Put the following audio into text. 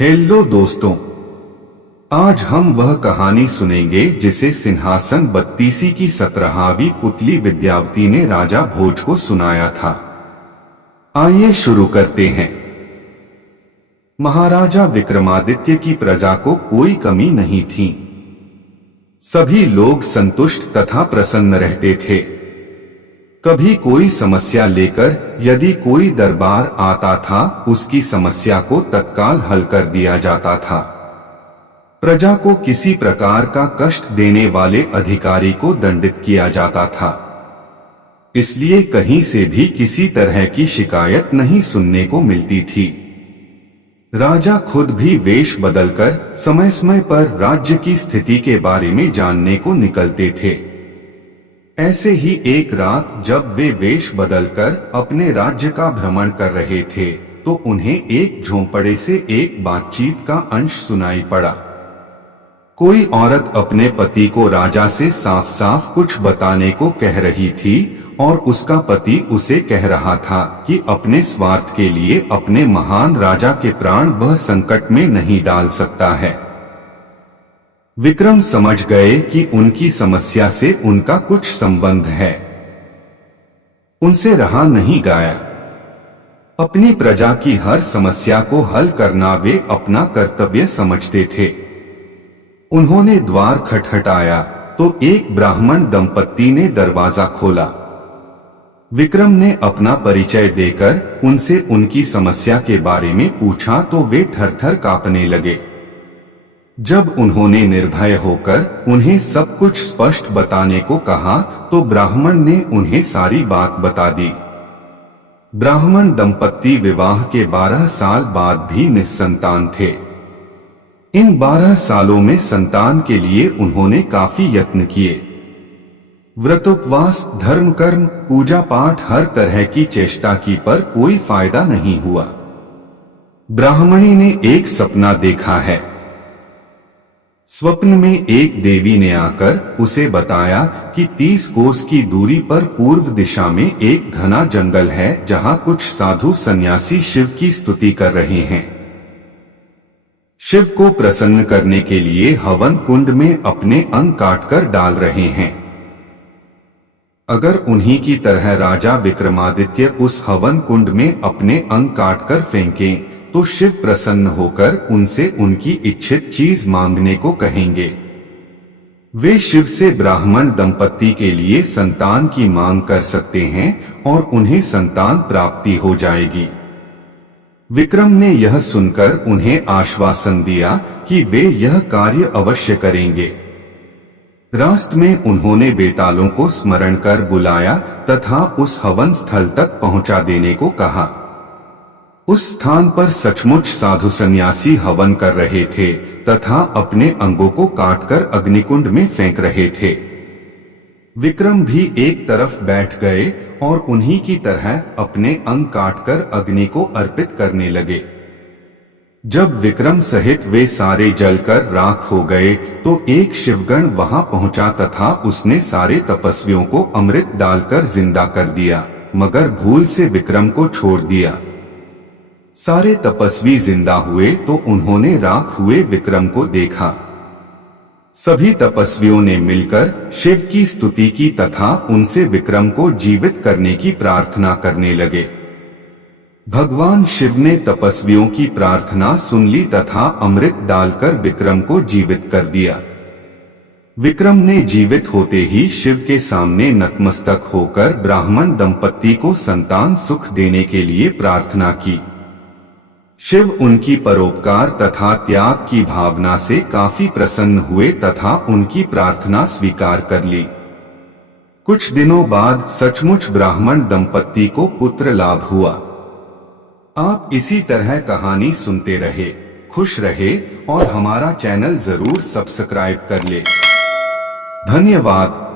Hello दोस्तों, आज हम वह कहानी सुनेंगे जिसे सिंहासन बत्तीसी की 17वीं पुतली विद्यावती ने राजा भोज को सुनाया था। आइए शुरू करते हैं। महाराजा विक्रमादित्य की प्रजा को कोई कमी नहीं थी। सभी लोग संतुष्ट तथा प्रसन्न रहते थे। कभी कोई समस्या लेकर यदि कोई दरबार आता था, उसकी समस्या को तत्काल हल कर दिया जाता था। प्रजा को किसी प्रकार का कष्ट देने वाले अधिकारी को दंडित किया जाता था। इसलिए कहीं से भी किसी तरह की शिकायत नहीं सुनने को मिलती थी। राजा खुद भी वेश बदलकर समय समय पर राज्य की स्थिति के बारे में जानने को निकलते थे। ऐसे ही एक रात जब वे वेश बदलकर अपने राज्य का भ्रमण कर रहे थे, तो उन्हें एक झोंपड़े से एक बातचीत का अंश सुनाई पड़ा। कोई औरत अपने पति को राजा से साफ साफ कुछ बताने को कह रही थी और उसका पति उसे कह रहा था कि अपने स्वार्थ के लिए अपने महान राजा के प्राण वह संकट में नहीं डाल सकता है। विक्रम समझ गए कि उनकी समस्या से उनका कुछ संबंध है। उनसे रहा नहीं गया। अपनी प्रजा की हर समस्या को हल करना वे अपना कर्तव्य समझते थे। उन्होंने द्वार खटखटाया तो एक ब्राह्मण दंपत्ति ने दरवाजा खोला। विक्रम ने अपना परिचय देकर उनसे उनकी समस्या के बारे में पूछा तो वे थरथर कांपने लगे। जब उन्होंने निर्भय होकर उन्हें सब कुछ स्पष्ट बताने को कहा तो ब्राह्मण ने उन्हें सारी बात बता दी। ब्राह्मण दंपत्ति विवाह के 12 साल बाद भी निस्संतान थे। इन 12 सालों में संतान के लिए उन्होंने काफी यत्न किए। व्रतोपवास, धर्म कर्म, पूजा पाठ, हर तरह की चेष्टा की पर कोई फायदा नहीं हुआ। ब्राह्मणी ने एक सपना देखा है। स्वप्न में एक देवी ने आकर उसे बताया कि 30 कोस की दूरी पर पूर्व दिशा में एक घना जंगल है, जहां कुछ साधु सन्यासी शिव की स्तुति कर रहे हैं। शिव को प्रसन्न करने के लिए हवन कुंड में अपने अंग काटकर डाल रहे हैं। अगर उन्हीं की तरह राजा विक्रमादित्य उस हवन कुंड में अपने अंग काटकर फेंकें, तो शिव प्रसन्न होकर उनसे उनकी इच्छित चीज मांगने को कहेंगे। वे शिव से ब्राह्मण दंपत्ति के लिए संतान की मांग कर सकते हैं और उन्हें संतान प्राप्ति हो जाएगी। विक्रम ने यह सुनकर उन्हें आश्वासन दिया कि वे यह कार्य अवश्य करेंगे। रास्ते में उन्होंने बेतालों को स्मरण कर बुलाया तथा उस हवन स्थल तक पहुंचा देने को कहा। उस स्थान पर सचमुच साधु सन्यासी हवन कर रहे थे तथा अपने अंगों को काटकर अग्निकुंड में फेंक रहे थे। विक्रम भी एक तरफ बैठ गए और उन्हीं की तरह अपने अंग काटकर अग्नि को अर्पित करने लगे। जब विक्रम सहित वे सारे जलकर राख हो गए तो एक शिवगण वहां पहुंचा तथा उसने सारे तपस्वियों को अमृत डालकर जिंदा कर दिया, मगर भूल से विक्रम को छोड़ दिया। सारे तपस्वी जिंदा हुए तो उन्होंने राख हुए विक्रम को देखा। सभी तपस्वियों ने मिलकर शिव की स्तुति की तथा उनसे विक्रम को जीवित करने की प्रार्थना करने लगे। भगवान शिव ने तपस्वियों की प्रार्थना सुन ली तथा अमृत डालकर विक्रम को जीवित कर दिया। विक्रम ने जीवित होते ही शिव के सामने नतमस्तक होकर ब्राह्मण दंपत्ति को संतान सुख देने के लिए प्रार्थना की। शिव उनकी परोपकार तथा त्याग की भावना से काफी प्रसन्न हुए तथा उनकी प्रार्थना स्वीकार कर ली। कुछ दिनों बाद सचमुच ब्राह्मण दंपत्ति को पुत्र लाभ हुआ। आप इसी तरह कहानी सुनते रहे, खुश रहे और हमारा चैनल जरूर सब्सक्राइब कर ले। धन्यवाद।